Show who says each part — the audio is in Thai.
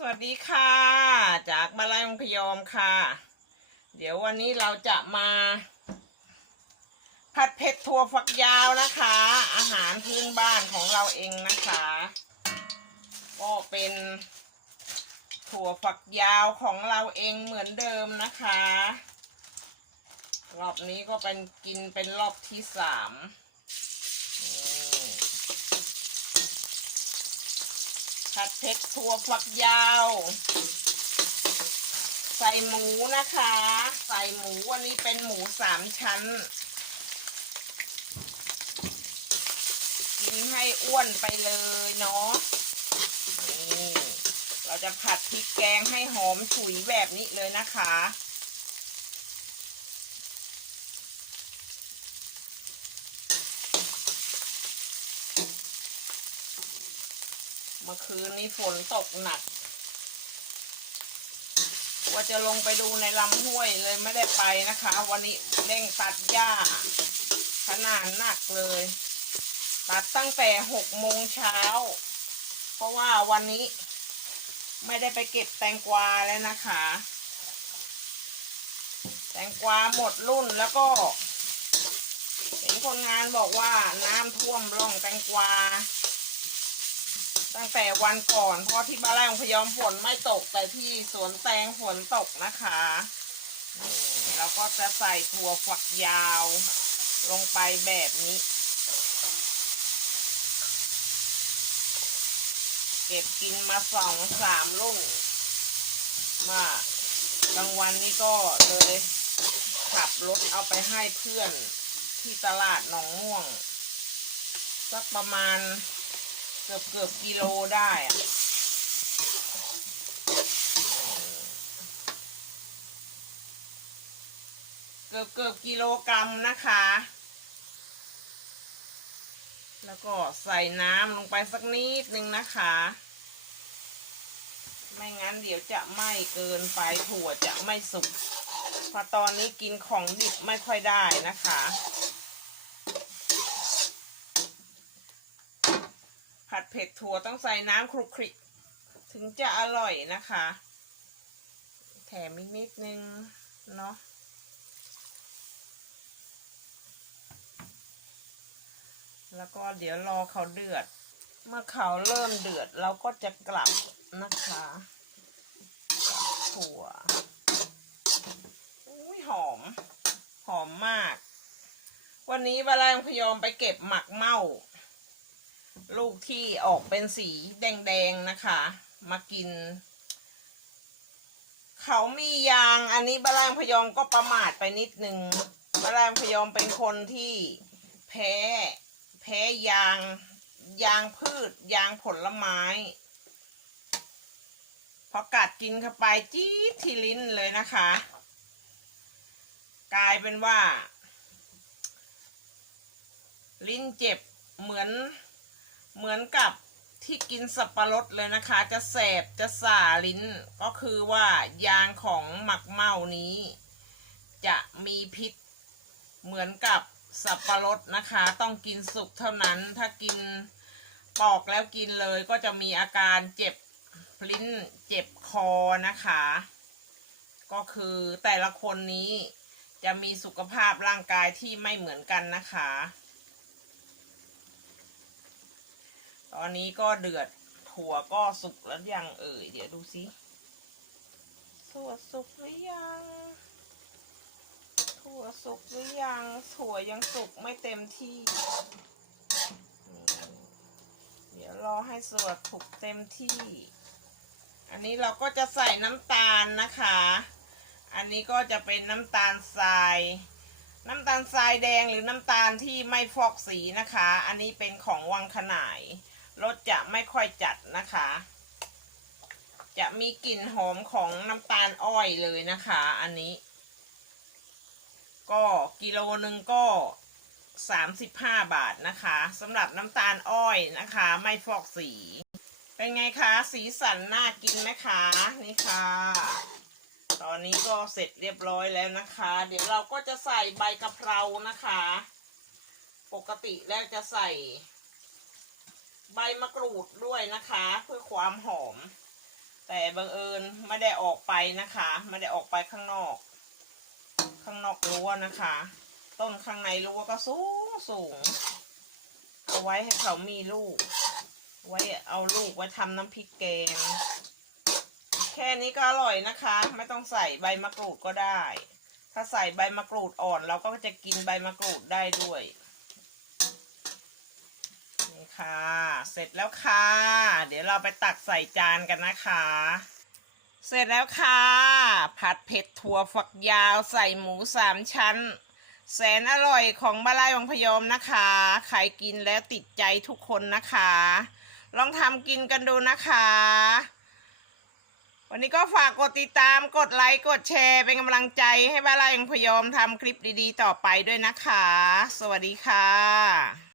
Speaker 1: สวัสดีค่ะ จากมาลายองพยอมค่ะ เดี๋ยววันนี้เราจะมา ผัดเผ็ดถั่วฝักยาวนะคะ อาหารพื้นบ้านของเราเองนะคะ ก็เป็นถั่วฝักยาวของเราเองเหมือนเดิมนะคะ รอบนี้ก็เป็นกินเป็นรอบที่สามอืม ผัดเผ็ดถั่วฝักยาว ใส่หมูนะคะ ใส่หมูวันนี้เป็นหมูสามชั้น กินให้อ้วนไปเลยเนาะนี่เราจะผัดพริกแกงให้หอมฉุยแบบนี้เลยนะคะ เมื่อคืนนี้ฝนตกหนักว่าจะลงไปดูในลำห้วยเลยไม่ได้ไปนะคะ วันนี้เร่งตัดหญ้า ขนาดหนักเลย ตัดตั้งแต่หกโมงเช้า เพราะว่าวันนี้ไม่ได้ไปเก็บแตงกวาแล้วนะคะ แตงกวาหมดรุ่นแล้วก็เห็นคนงานบอกว่าน้ำท่วมร่องแตงกวา ตั้งแต่วันก่อน เพราะที่บ้านไร่ของพยอมฝนไม่ตกแต่ที่สวนแตงฝนตกนะคะเราก็จะใส่ถั่วฝักยาว ลงไปแบบนี้ เก็บกินมาสองสามรุ่นมากลางวันนี้ก็เลยขับรถเอาไปให้เพื่อนที่ตลาดหนองม่วง สักประมาณ เกือบเกือบกิโลได้อะเกือบเกือบกิโลกรัมนะคะ แล้วก็ใส่น้ำลงไปสักนิดนึงนะคะ ไม่งั้นเดี๋ยวจะไหม้เกินไปถั่วจะไม่สุกเพราะตอนนี้กินของดิบไม่ค่อยได้นะคะ ผัดเผ็ดถั่วต้องใส่น้ำคลุกคลิก ถึงจะอร่อยนะคะ แถมอีกนิดนึง เนาะแล้วก็เดี๋ยวรอเขาเดือด เมื่อเขาเริ่มเดือดเราก็จะกลับนะคะถั่วอุ้ยหอม หอมมาก วันนี้บาลางพยอมไปเก็บหมักเม่า ลูกที่ออกเป็นสีแดงๆนะคะ มากิน เขามียางอันนี้บาลางพยอมก็ประมาทไปนิดนึงบาลางพยอมเป็นคนที่แพ้แพ้ยางยางพืชยางผลไม้พอกัดกินเข้าไปจี๊ดที่ลิ้นเลยนะคะ กลายเป็นว่า ลิ้นเจ็บเหมือน เหมือนกับที่กินสับปะรดเลยนะคะ จะแสบจะสาลิ้น ก็คือว่ายางของหมักเมานี้ จะมีพิษเหมือนกับสับปะรดนะคะ ต้องกินสุกเท่านั้น ถ้ากินปอกแล้วกินเลยก็จะมีอาการเจ็บลิ้นเจ็บคอนะคะ ก็คือแต่ละคนนี้จะมีสุขภาพร่างกายที่ไม่เหมือนกันนะคะ ตอนนี้ก็เดือดถั่วก็สุกแล้วยังเอ่ย เดี๋ยวดูสิถั่วสุกหรือยัง ถั่วสุกหรือยัง ถั่วยังสุกไม่เต็มที่ เดี๋ยวรอให้ส่วนสุกเต็มที่ อันนี้เราก็จะใส่น้ำตาลนะคะ อันนี้ก็จะเป็นน้ำตาลทรายน้ำตาลทรายแดงหรือน้ำตาลที่ไม่ฟอกสีนะคะ อันนี้เป็นของวังขนาย รสจะไม่ค่อยจัดนะคะ จะมีกลิ่นหอมของน้ำตาลอ้อยเลยนะคะ อันนี้ ก็กิโลนึงก็สามสิบห้าบาทนะคะสำหรับน้ำตาลอ้อยนะคะ ไม่ฟอกสี เป็นไงคะ สีสันน่ากินไหมคะนี่ค่ะ ตอนนี้ก็เสร็จเรียบร้อยแล้วนะคะ เดี๋ยวเราก็จะใส่ใบกะเพรานะคะ ปกติแล้วจะใส่ ใบมะกรูดด้วยนะคะ เพื่อความหอม แต่บังเอิญไม่ได้ออกไปนะคะไม่ได้ออกไปข้างนอก ข้างนอกรั้วนะคะ ต้นข้างในรั้วก็สูงสูงเอาไว้ให้เขามีลูก ไว้เอาลูกไว้ทำน้ำพริกแกงแค่นี้ก็อร่อยนะคะ ไม่ต้องใส่ใบมะกรูดก็ได้ ถ้าใส่ใบมะกรูดอ่อน เราก็จะกินใบมะกรูดได้ด้วย ค่ะ เสร็จแล้วค่ะ เดี๋ยวเราไปตักใส่จานกันนะคะ เสร็จแล้วค่ะ ผัดเผ็ดถั่วฝักยาวใส่หมูสามชั้น แสนอร่อยของบ้านไร่วังพยอมนะคะ ใครกินแล้วติดใจทุกคนนะคะ ลองทำกินกันดูนะคะ วันนี้ก็ฝากกดติดตาม กดไลค์ กดแชร์เป็นกำลังใจให้บ้านไร่วังพยอมทำคลิปดีๆ ต่อไปด้วยนะคะ สวัสดีค่ะ